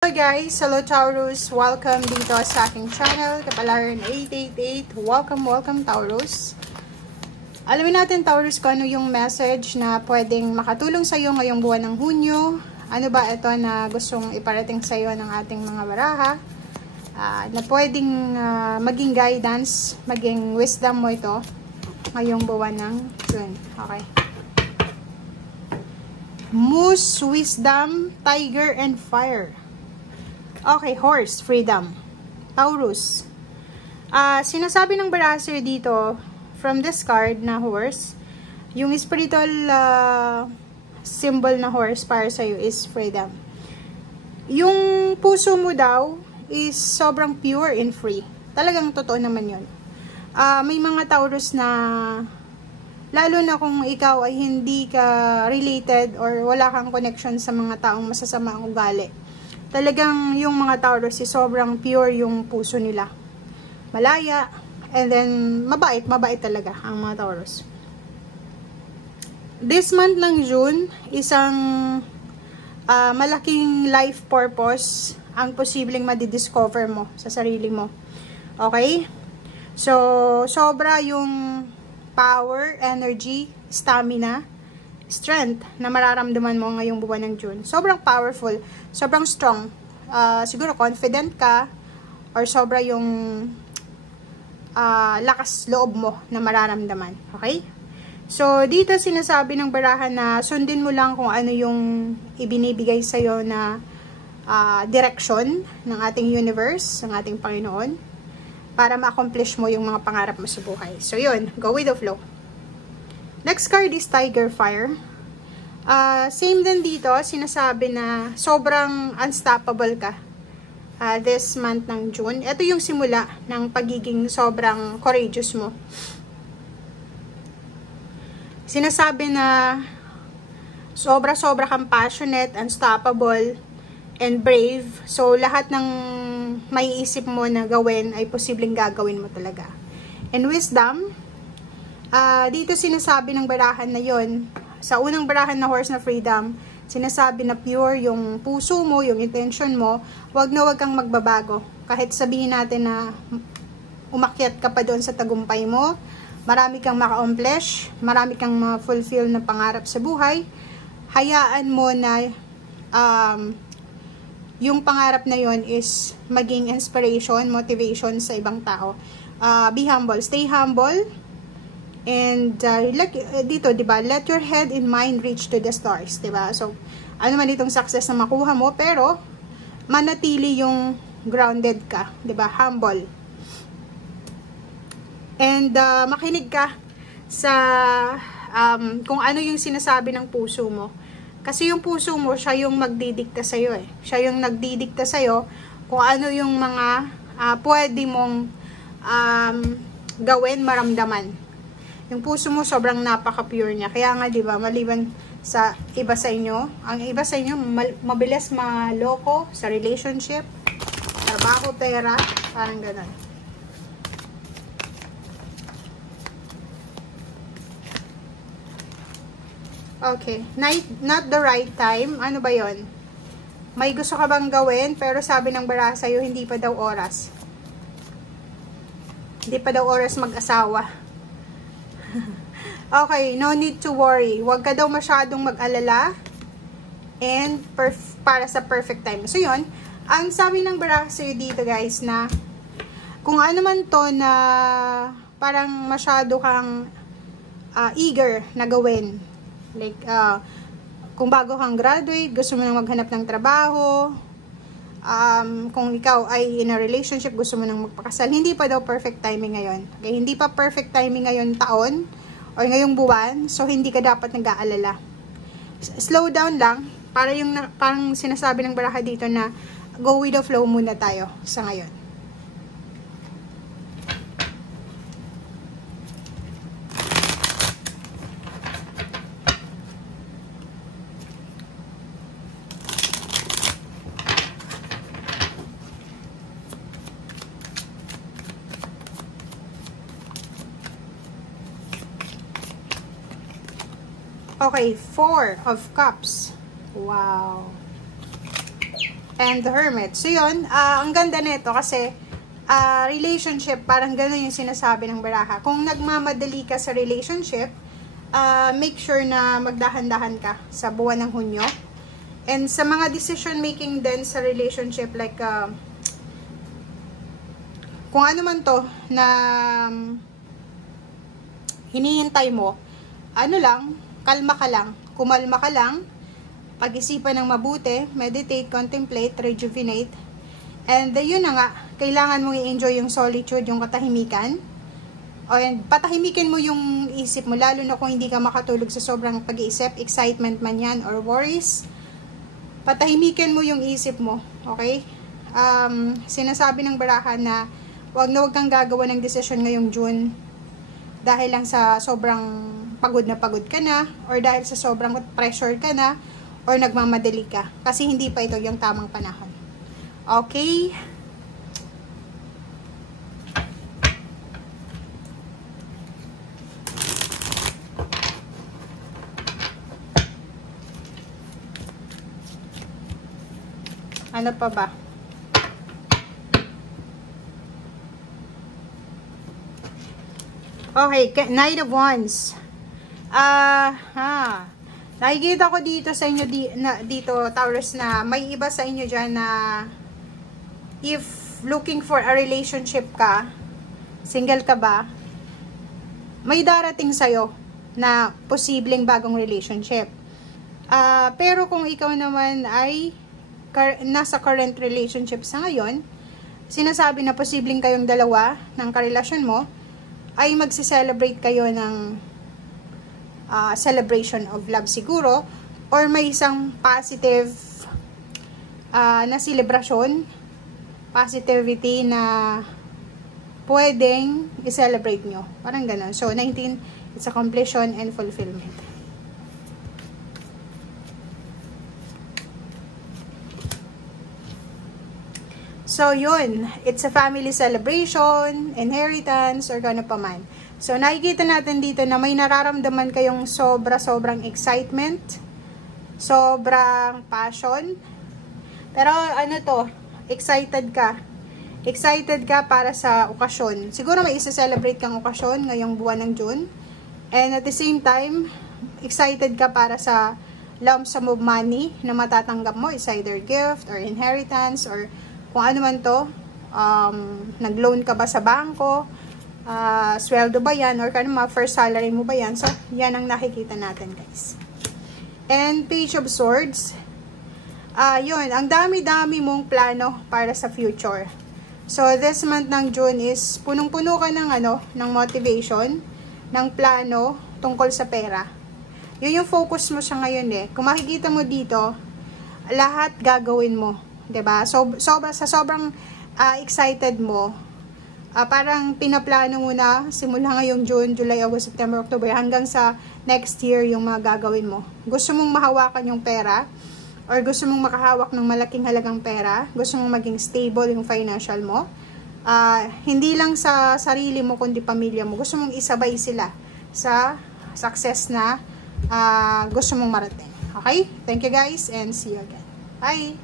Hello guys! Hello Taurus! Welcome dito sa aking channel, Kapalaran 888. Welcome Taurus! Alamin natin Taurus kung ano yung message na pwedeng makatulong sa iyo ngayong buwan ng Hunyo. Ano ba ito na gustong iparating sa iyo ng ating mga baraha? Na pwedeng maging guidance, maging wisdom mo ito ngayong buwan ng June. Okay. Moose, Wisdom, Tiger, and Fire. Okay, Horse, Freedom. Taurus. Sinasabi ng baraha dito, from this card na horse, yung spiritual symbol na horse para sa'yo is freedom. Yung puso mo daw is sobrang pure and free. Talagang totoo naman yun. May mga Taurus na, lalo na kung ikaw ay hindi ka related or wala kang connection sa mga taong masasama ang ugali. Talagang yung mga Taurus is sobrang pure yung puso nila. Malaya, and then mabait talaga ang mga Taurus. This month ng June, isang malaking life purpose ang posibleng madidiscover mo sa sarili mo. Okay? So, sobra yung power, energy, stamina, strength na mararamdaman mo ngayong buwan ng June. Sobrang powerful, sobrang strong. Siguro confident ka or sobra yung lakas loob mo na mararamdaman. Okay? So, dito sinasabi ng baraha na sundin mo lang kung ano yung ibinibigay sa'yo na direction ng ating universe, ng ating Panginoon, para ma-accomplish mo yung mga pangarap mo sa buhay. So, yun. Go with the flow. Next card is Tiger, Fire. Same din dito, sinasabi na sobrang unstoppable ka this month ng June. Ito yung simula ng pagiging sobrang courageous mo. Sinasabi na sobra-sobra kang passionate, unstoppable, and brave. So, lahat ng may isip mo na gawin ay posibleng gagawin mo talaga. And wisdom, dito sinasabi ng barahan na yon, sa unang barahan na horse na freedom, sinasabi na pure yung puso mo, yung intention mo, wag kang magbabago. Kahit sabihin natin na umakyat ka pa doon sa tagumpay mo, marami kang maka-accomplish, marami kang ma-fulfill na pangarap sa buhay, hayaan mo na yung pangarap na yon is maging inspiration, motivation sa ibang tao. Be humble, stay humble. And dito, 'di ba? Let your head and mind reach to the stars, 'di ba? So, ano man itong success na makuha mo, pero manatili yung grounded ka, 'di ba? Humble. And makinig ka sa kung ano yung sinasabi ng puso mo. Kasi yung puso mo, siya yung magdidikta sa iyo eh. Siya yung nagdidikta sa iyo kung ano yung mga pwede mong gawin, maramdaman. Yung puso mo sobrang napaka-pure niya. Kaya nga, di ba, maliban sa iba sa inyo, ang iba sa inyo, mabilis maloko sa relationship, trabaho, pera, parang gano'n. Okay. Not the right time. Ano ba yon? May gusto ka bang gawin, pero sabi ng baraha sa'yo, hindi pa daw oras. Hindi pa daw oras mag-asawa. Okay, no need to worry. Huwag ka daw masyadong mag-alala and para sa perfect time. So, yun. Ang sabi ng baraha sa'yo dito, guys, na kung ano man to na parang masyado kang eager na gawin. Like, kung bago kang graduate, gusto mo nang maghanap ng trabaho, kung ikaw ay in a relationship, gusto mo nang magpakasal, hindi pa daw perfect timing ngayon. Okay? Hindi pa perfect timing ngayon taon or ngayong buwan, so hindi ka dapat nag-aalala. Slow down lang, parang sinasabi ng baraha dito na go with the flow muna tayo sa ngayon. Okay, 4 of Cups. Wow. and the Hermit. So yun, ang ganda nito kasi relationship, parang gano'n yung sinasabi ng baraha. Kung nagmamadali ka sa relationship, make sure na magdahan-dahan ka sa buwan ng Hunyo. And sa mga decision making din sa relationship, like kung ano man to na hinihintay mo, ano lang, kalma ka lang, kumalma ka lang, pag-isipan ng mabuti, meditate, contemplate, rejuvenate, and yun na nga, kailangan mong i-enjoy yung solitude, yung katahimikan, and patahimikin mo yung isip mo, lalo na kung hindi ka makatulog sa sobrang pag-iisip, excitement man yan, or worries, patahimikin mo yung isip mo, okay? Sinasabi ng baraha na wag kang gagawa ng desisyon ngayong June dahil lang sa sobrang pagod ka na, or dahil sa sobrang pressure ka na, or nagmamadali ka. Kasi hindi pa ito yung tamang panahon. Okay? Ano pa ba? Okay, Knight of Wands. Nakikita ko dito sa inyo dito Taurus na may iba sa inyo diyan na if looking for a relationship ka, single ka ba, may darating sa'yo na posibleng bagong relationship. Pero kung ikaw naman ay nasa current relationship sa ngayon, sinasabi na posibleng kayong dalawa ng karelasyon mo ay magsi-celebrate kayo ng celebration of love siguro, or may isang positive na celebration, positivity na pwedeng i-celebrate nyo. Parang ganun. So, 19, it's a completion and fulfillment. So, yun. It's a family celebration, inheritance, or gano'n pa man. So, nakikita natin dito na may nararamdaman kayong sobrang excitement, sobrang passion. Pero, ano to, excited ka. Excited ka para sa okasyon. Siguro may isa-celebrate kang okasyon ngayong buwan ng June. And at the same time, excited ka para sa lump sum of money na matatanggap mo. It's either gift or inheritance or kung ano man to. Nag-loan ka ba sa bangko? Sweldo ba yan, or kano first salary mo ba yan? So, yan ang nakikita natin, guys. And Page of Swords, yun, ang dami-dami mong plano para sa future. So, this month ng June is punong-puno ka ng, ng motivation, ng plano tungkol sa pera. Yun yung focus mo sa ngayon eh. Kung makikita mo dito, lahat gagawin mo. 'Di ba? So, sa sobrang excited mo, parang pinaplano mo na simula ngayong June, July, August, September, October hanggang sa next year yung mga gagawin mo. Gusto mong mahawakan yung pera, or gusto mong makahawak ng malaking halagang pera, gusto mong maging stable yung financial mo, hindi lang sa sarili mo kundi pamilya mo, gusto mong isabay sila sa success na gusto mong marating. Okay? Thank you guys and see you again. Bye!